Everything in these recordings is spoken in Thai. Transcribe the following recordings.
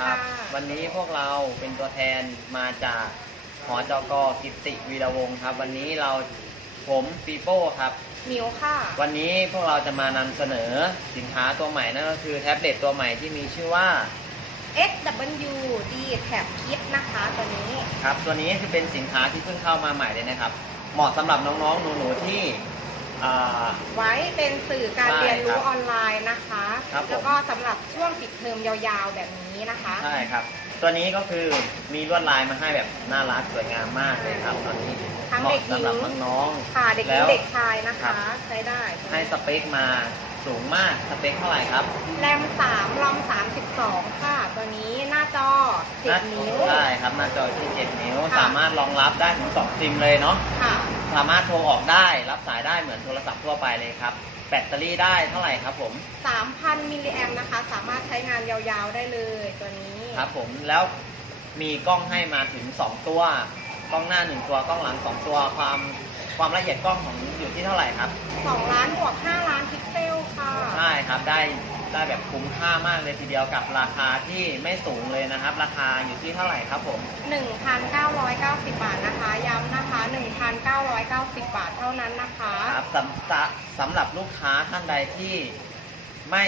ค่ะวันนี้พวกเราเป็นตัวแทนมาจากหอจกกิตติวีระวงศ์ครับ วันนี้เราผมปีโป้ครับ มิวค่ะ วันนี้พวกเราจะมานำเสนอสินค้าตัวใหม่นั่นก็คือแท็บเล็ตตัวใหม่ที่มีชื่อว่า XW D Tab Kit นะคะตัวนี้ ครับ ตัวนี้คือเป็นสินค้าที่เพิ่งเข้ามาใหม่เลยนะครับ เหมาะสำหรับน้องๆหนูๆที่อ่า ไว้เป็นสื่อการใช่เรียนครัรู้บออนไลน์นะคะครับผมแล้วก็สำหรับช่วงปิดเทอมยาวๆแบบนี้นะคะใช่ครับ ตัวนี้ก็คือมีลวดลายมาให้แบบน่ารักสวยงามมากเลยครับตอนนี้ทั้งเหมาะเด็กหญิงสำหรับน้องๆค่ะเด็กหญิแล้งวเด็กชายนะครัคะบใช้ได้ ให้สเปคมาสูงมากสเปคเท่าไหร่ครับแรม3รอม32 ค่ะ ตัวนี้หน้าจอ 10 นิ้วใช่ครับ หน้าจอที่ 7 นิ้วค่ะสามารถรองรับได้ถึง 2 ซิมเลยเนาะค่ะ สามารถโทรออกได้ รับสายได้เหมือนโทรศัพท์ทั่วไปเลยครับ แบตเตอรี่ได้เท่าไหร่ครับผม 3,000 มิลลิแอมนะคะ สามารถใช้งานยาวๆได้เลยตัวนี้ครับผมแล้วมีกล้องให้มาถึง 2 ตัว กล้องหน้า 1 ตัว กล้องหลัง 2 ตัวความความละเอียดกล้องของอยู่ที่เท่าไหร่ครับ 2 ล้านบวก 5 ล้านพิกเซลค่ะ ใช่ครับได้ได้แบบคุ้มค่ามากเลยทีเดียวกับราคาที่ไม่สูงเลยนะครับ ราคาอยู่ที่เท่าไหร่ครับผม 1,990 บาทนะคะย้ำนะคะ 1,990 บาทเท่านั้นนะคะครับสำสะสำหรับลูกค้าท่านใดที่ไม่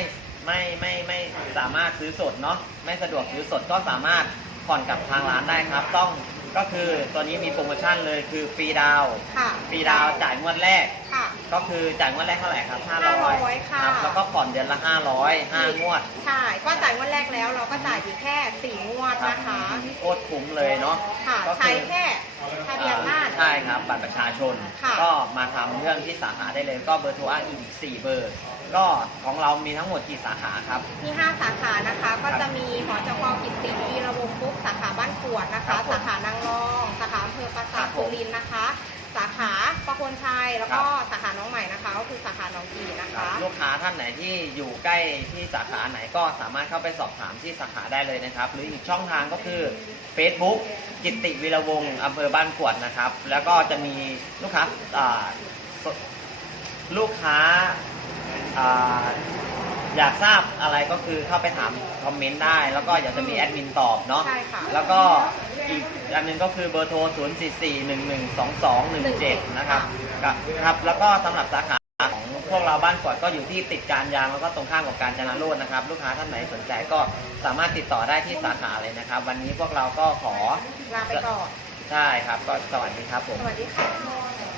ไม่ไม่ไม่สามารถซื้อสดเนาะไม่สะดวกซื้อสดก็สามารถผ่อนกับทางร้านได้ครับ ต้องก็คือตัวนี้มีโปรโมชั่นเลยคือฟรีดาวน์ค่ะฟรีดาวน์จ่ายงวดแรก ค่ะ ก็คือจ่ายงวดแรกเท่าไหร่ครับ500ค่ะครับแล้วก็ผ่อนเดือนละ 500 5 งวด ใช่ก็จ่ายงวันแรกแล้วเราก็จ่ายอยู่แค่4งวดครับนะคะ โคตรคุ้มเลยเนาะค่ะก็ใช้คือ แค่ทะเบียนราษฎร์ใช่ครับบัตรประชาชน ค่ะก็มาทำเรื่องที่สาขาได้เลย ก็เบอร์โทรอ้างอิงอีก 4 เบอร์ ก็ของเรามีทั้งหมดกี่สาขาครับ มี5สาขานะคะ ก็จะมีหอจกกิตติวีระวงศ์ปุ๊บสาขาบ้านกวดนะครัคะ บผมสาขานางรอง สาขาอำเภอปราสาทครับผมสุรินทร์นะคะ สาขาประโคนชัยแล้วก็ครับสาขาน้อง ลูกค้าท่านไหนที่อยู่ใกล้ที่สาขาไหนก็สามารถเข้าไปสอบถามที่สาขาได้เลยนะครับ หรืออีกช่องทางก็คือ Facebook กิตติวิรวงศ์อำเภอบ้านกวดนะครับ แล้วก็จะมีลูกค้าอ่าสลูกค้าอ่าอยากทราบอะไรก็คือเข้าไปถามคอมเมนต์ได้ แล้วก็อยากจะมีแอดมินตอบเนาะใช่ค่ะแล้วก็อีกอันหนึงก็คือเบอร์โทร 0 4 4 1 1 2 2 1 7 นะครับกับครับ แล้วก็สำหรับสาขาของ พวกเราบ้านกวดก็อยู่ที่ติดการยางแล้วก็ตรงข้ามกับการจนาโรดนะครับ ลูกค้าท่านไหนสนใจก็สามารถติดต่อได้ที่สาขาเลยนะครับ วันนี้พวกเราก็ขอลาไปก่อน ใช่ครับ ก็สวัสดีครับผม สวัสดีค่ะ